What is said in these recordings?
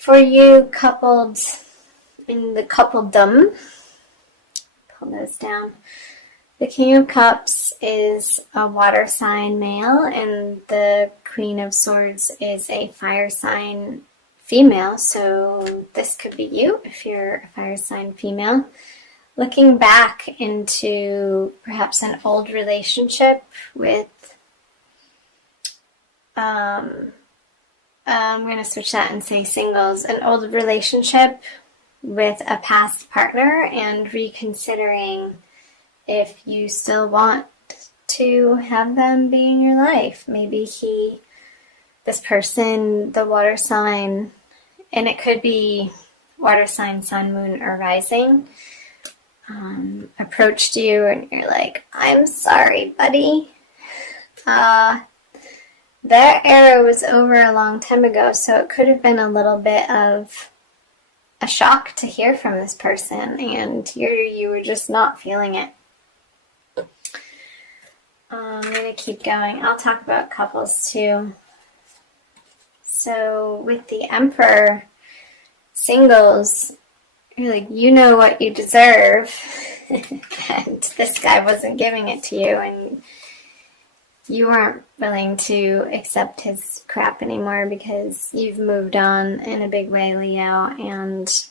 For you coupled in the coupledom, pull those down. The King of Cups is a water sign male, and the Queen of Swords is a fire sign female. So this could be you if you're a fire sign female. Looking back into perhaps an old relationship with, I'm going to switch that and say singles, an old relationship with a past partner and reconsidering if you still want to have them be in your life. Maybe this person, the water sign, and it could be water sign, sun, moon, or rising, approached you and you're like, I'm sorry, buddy. That era was over a long time ago, so it could have been a little bit of a shock to hear from this person, and you were just not feeling it. I'm going to keep going. I'll talk about couples too. So with the Emperor, singles, you're like, you know what you deserve, and this guy wasn't giving it to you, and you weren't willing to accept his crap anymore because you've moved on in a big way, Leo, and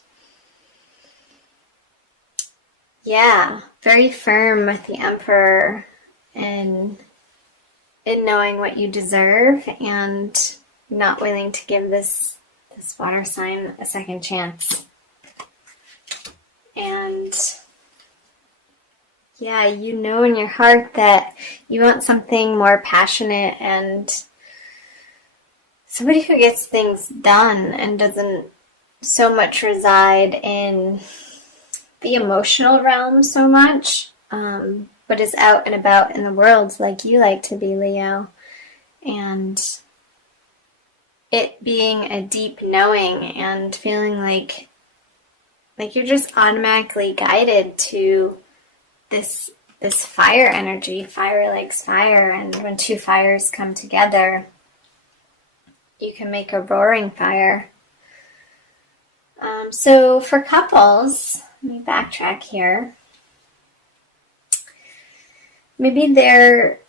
yeah, very firm with the Emperor in knowing what you deserve and not willing to give this water sign a second chance. And yeah, you know in your heart that you want something more passionate and somebody who gets things done and doesn't so much reside in the emotional realm so much, but is out and about in the world like you like to be, Leo. And it being a deep knowing and feeling like you're just automatically guided to this fire energy. Fire likes fire, and when two fires come together, you can make a roaring fire. So for couples, let me backtrack here. Maybe there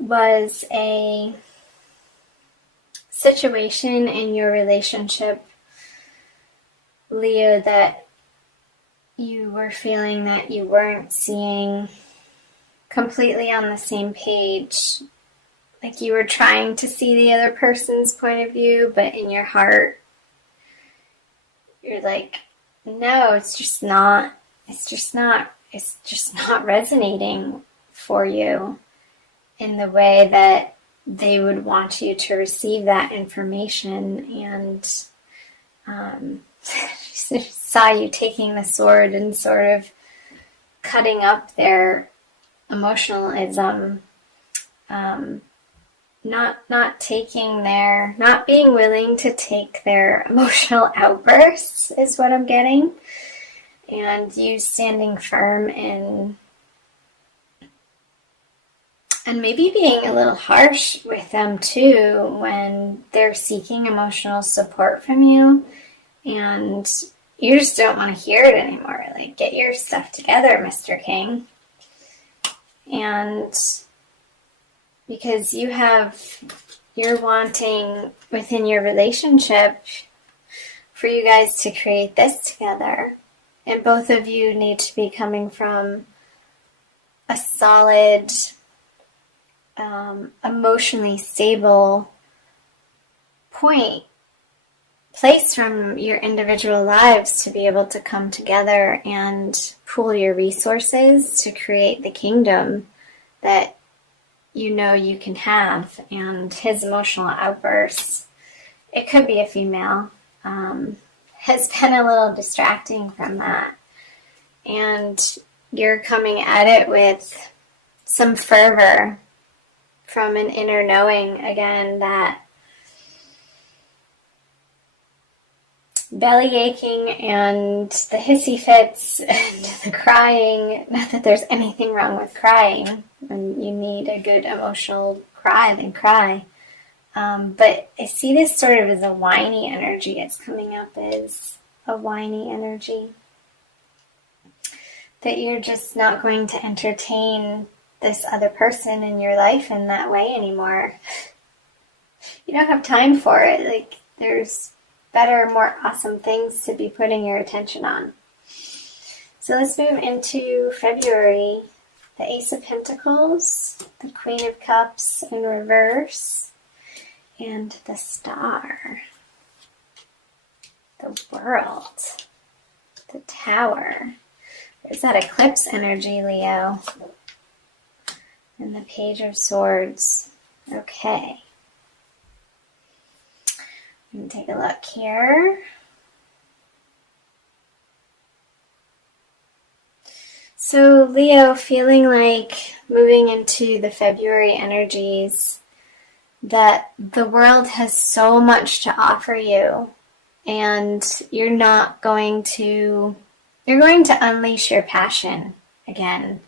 was a situation in your relationship, Leo, that you were feeling that you weren't seeing completely on the same page. Like you were trying to see the other person's point of view, but in your heart, you're like, no, it's just not resonating for you in the way that they would want you to receive that information. And saw you taking the sword and sort of cutting up their emotionalism, not being willing to take their emotional outbursts is what I'm getting, and you standing firm and maybe being a little harsh with them too when they're seeking emotional support from you, and you just don't want to hear it anymore. Like, get your stuff together, Mr. King. And because you're wanting within your relationship for you guys to create this together. And both of you need to be coming from a solid, emotionally stable place from your individual lives to be able to come together and pool your resources to create the kingdom that you know you can have. And his emotional outbursts, it could be a female, has been a little distracting from that. And you're coming at it with some fervor from an inner knowing, again, that belly aching and the hissy fits and the crying, not that there's anything wrong with crying. When you need a good emotional cry, then cry. But I see this sort of as a whiny energy. It's coming up as a whiny energy. That you're just not going to entertain this other person in your life in that way anymore. You don't have time for it. Like, there's better, more awesome things to be putting your attention on. So let's move into February. The Ace of Pentacles, the Queen of Cups in reverse, and the Star. The World. The Tower. There's that eclipse energy, Leo. And the Page of Swords. Okay. I'm going to take a look here. So Leo, feeling like moving into the February energies, that the world has so much to offer you, and you're going to unleash your passion again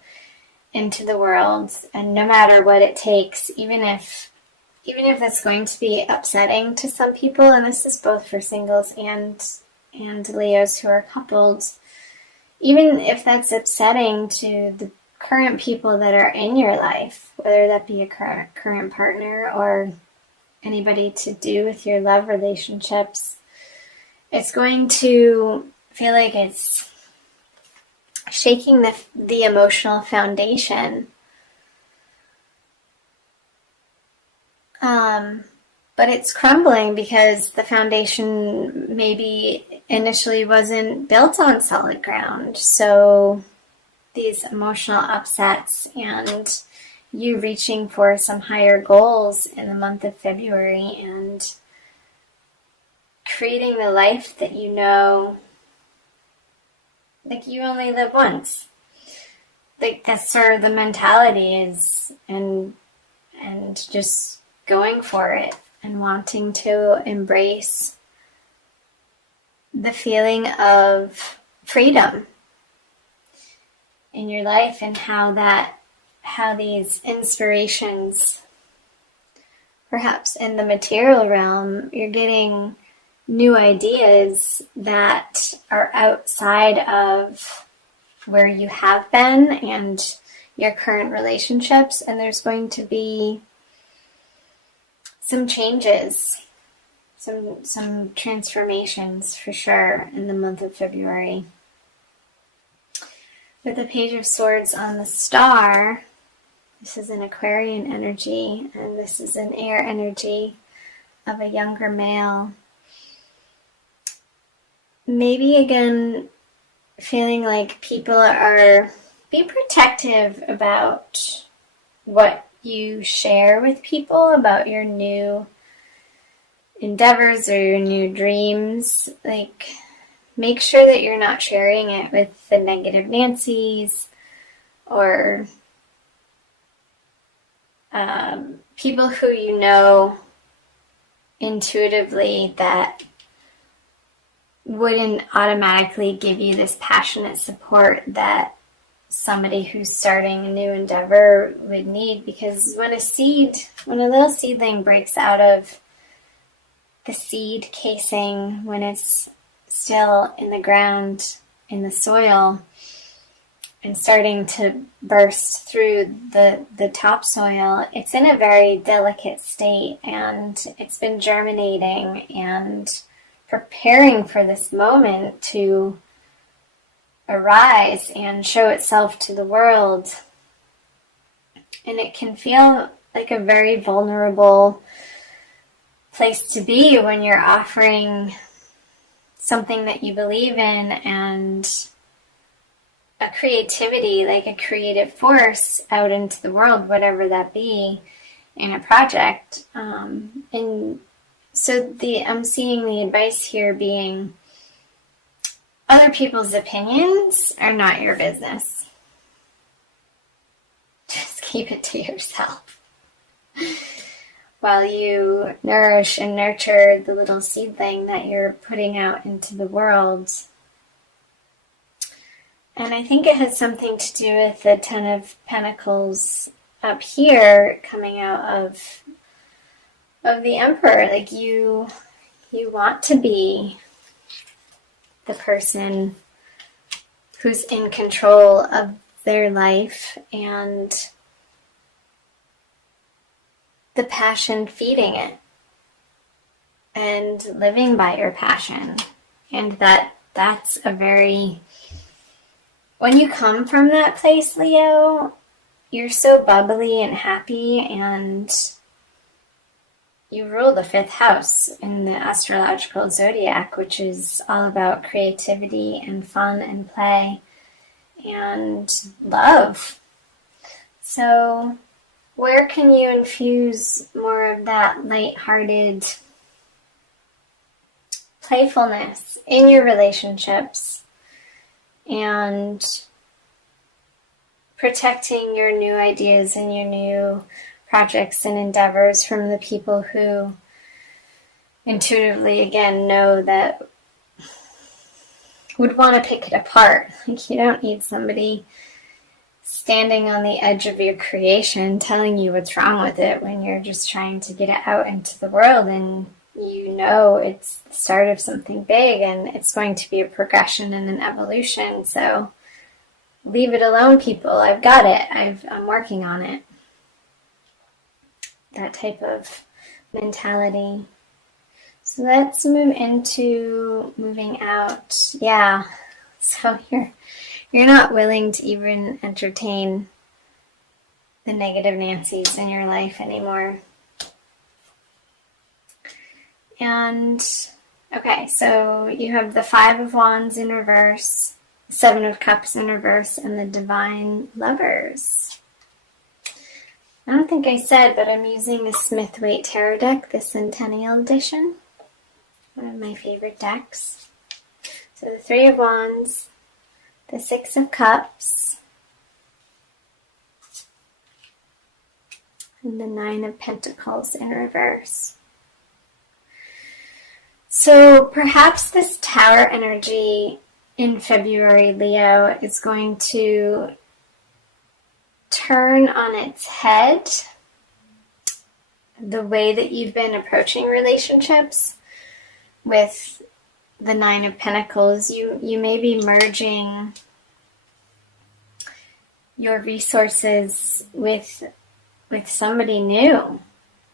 into the world, and no matter what it takes, even if that's going to be upsetting to some people, and this is both for singles and Leos who are coupled, even if that's upsetting to the current people that are in your life, whether that be a current partner or anybody to do with your love relationships, it's going to feel like it's shaking the emotional foundation. But it's crumbling because the foundation maybe initially wasn't built on solid ground. So these emotional upsets and you reaching for some higher goals in the month of February and creating the life that you know, like you only live once. Like that's sort of the mentality is, and just going for it and wanting to embrace the feeling of freedom in your life, and how these inspirations, perhaps in the material realm, you're getting new ideas that are outside of where you have been and your current relationships, and there's going to be some changes, some transformations for sure in the month of February. With the Page of Swords on the Star, this is an Aquarian energy, and this is an air energy of a younger male. Maybe again, feeling like people are being protective about what you share with people, about your new endeavors or your new dreams. Like, make sure that you're not sharing it with the negative Nancys or people who you know intuitively that wouldn't automatically give you this passionate support that somebody who's starting a new endeavor would need. Because when a little seedling breaks out of the seed casing, when it's still in the ground, in the soil, and starting to burst through the topsoil, it's in a very delicate state, and it's been germinating and preparing for this moment to arise and show itself to the world. And it can feel like a very vulnerable place to be when you're offering something that you believe in and a creativity, like a creative force out into the world, whatever that be, in a project. And so I'm seeing the advice here being, other people's opinions are not your business. Just keep it to yourself while you nourish and nurture the little seedling that you're putting out into the world. And I think it has something to do with the Ten of Pentacles up here coming out of of the Emperor. Like you want to be the person who's in control of their life and the passion feeding it and living by your passion. And that's a very, when you come from that place, Leo, you're so bubbly and happy, and you rule the 5th house in the astrological zodiac, which is all about creativity and fun and play and love. So where can you infuse more of that lighthearted playfulness in your relationships and protecting your new ideas and your new projects and endeavors from the people who intuitively, again, know that would want to pick it apart? Like, you don't need somebody standing on the edge of your creation telling you what's wrong with it when you're just trying to get it out into the world, and you know it's the start of something big and it's going to be a progression and an evolution. So leave it alone, people. I've got it. I'm working on it. That type of mentality. So let's move into moving out. Yeah. So you're not willing to even entertain the negative Nancys in your life anymore. And okay, so you have the 5 of Wands in reverse, 7 of Cups in reverse, and the Divine Lovers. I don't think I said, but I'm using the Smith-Waite Tarot deck, the Centennial Edition. One of my favorite decks. So the 3 of Wands, the 6 of Cups, and the 9 of Pentacles in reverse. So perhaps this Tower energy in February, Leo, is going to turn on its head the way that you've been approaching relationships with the 9 of Pentacles. You may be merging your resources with somebody new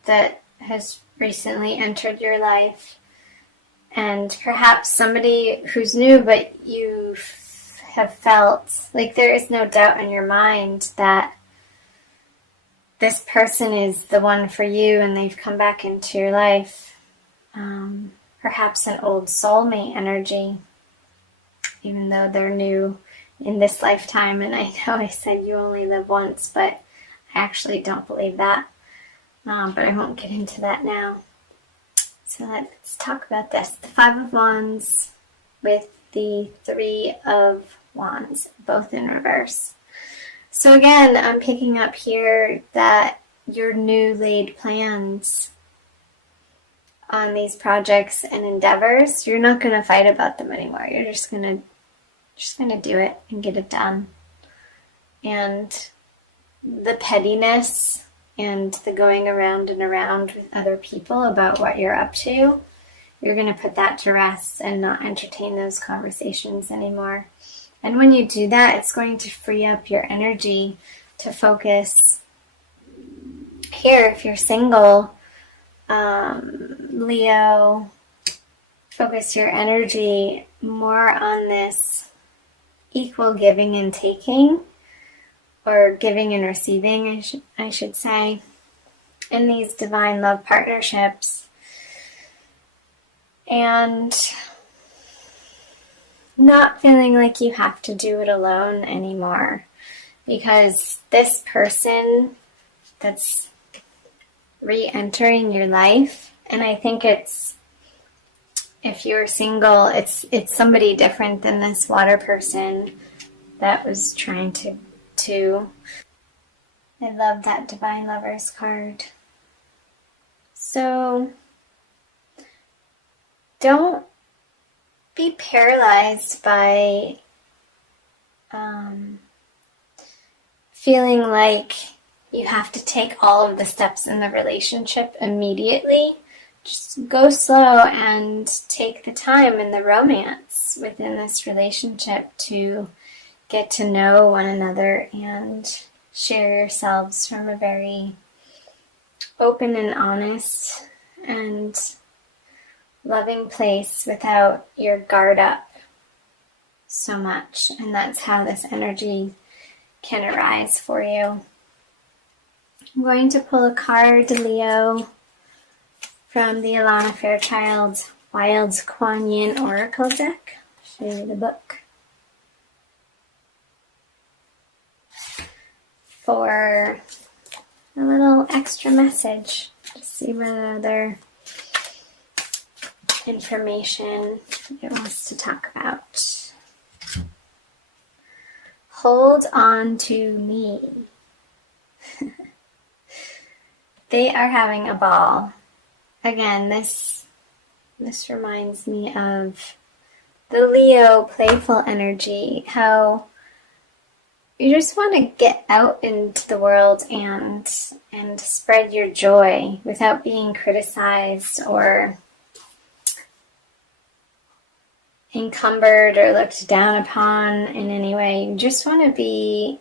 that has recently entered your life. And perhaps somebody who's new, but you have felt like there is no doubt in your mind that this person is the one for you and they've come back into your life. Perhaps an old soulmate energy, even though they're new in this lifetime. And I know I said you only live once, but I actually don't believe that. But I won't get into that now. So let's talk about this. The 5 of Wands with the 3 of Wands, both in reverse. So again, I'm picking up here that your new laid plans on these projects and endeavors, you're not going to fight about them anymore. You're just going to do it and get it done. And the pettiness and the going around and around with other people about what you're up to, you're going to put that to rest and not entertain those conversations anymore. And when you do that, it's going to free up your energy to focus here. If you're single, Leo, focus your energy more on this equal giving and taking, or giving and receiving, I should say, in these divine love partnerships. And not feeling like you have to do it alone anymore. Because this person that's re-entering your life, and I think it's, if you're single, it's somebody different than this water person that was trying to. I love that Divine Lovers card. So don't be paralyzed by feeling like you have to take all of the steps in the relationship immediately. Just go slow and take the time in the romance within this relationship to get to know one another and share yourselves from a very open and honest and loving place without your guard up so much. And that's how this energy can arise for you. I'm going to pull a card, Leo, from the Alana Fairchild Wild Kuan Yin Oracle deck. I'll show you the book. For a little extra message to see what other information it wants to talk about. Hold on to me. They are having a ball. Again, this reminds me of the Leo playful energy, how you just want to get out into the world and spread your joy without being criticized or encumbered or looked down upon in any way. You just want to be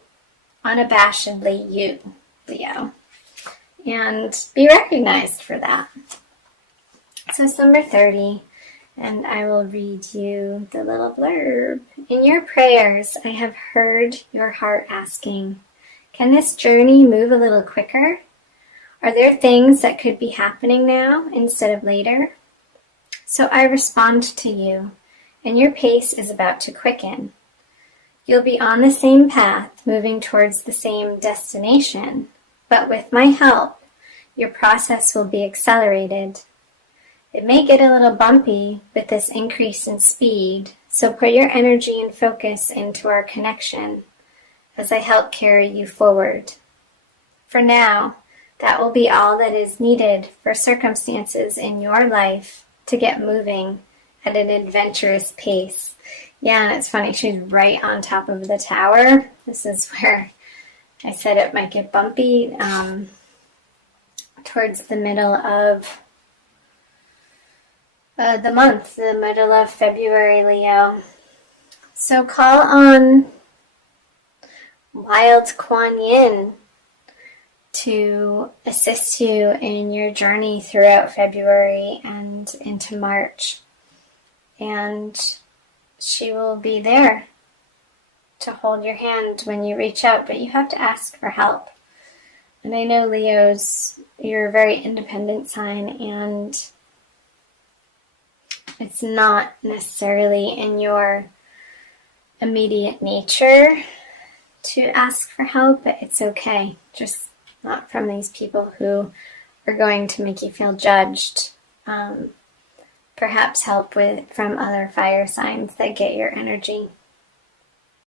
unabashedly you, Leo, and be recognized for that. So it's number 30, and I will read you the little blurb. In your prayers, I have heard your heart asking, can this journey move a little quicker? Are there things that could be happening now instead of later? So I respond to you, and your pace is about to quicken. You'll be on the same path, moving towards the same destination, but with my help, your process will be accelerated. It may get a little bumpy with this increase in speed, so put your energy and focus into our connection as I help carry you forward. For now, that will be all that is needed for circumstances in your life to get moving at an adventurous pace. Yeah, and it's funny, she's right on top of the tower. This is where I said it might get bumpy, towards the middle of the month, the middle of February, Leo. So call on Wild Kuan Yin to assist you in your journey throughout February and into March. And she will be there to hold your hand when you reach out, but you have to ask for help. And I know, Leos, you're a very independent sign, and it's not necessarily in your immediate nature to ask for help, but it's okay. Just not from these people who are going to make you feel judged. Perhaps help from other fire signs that get your energy.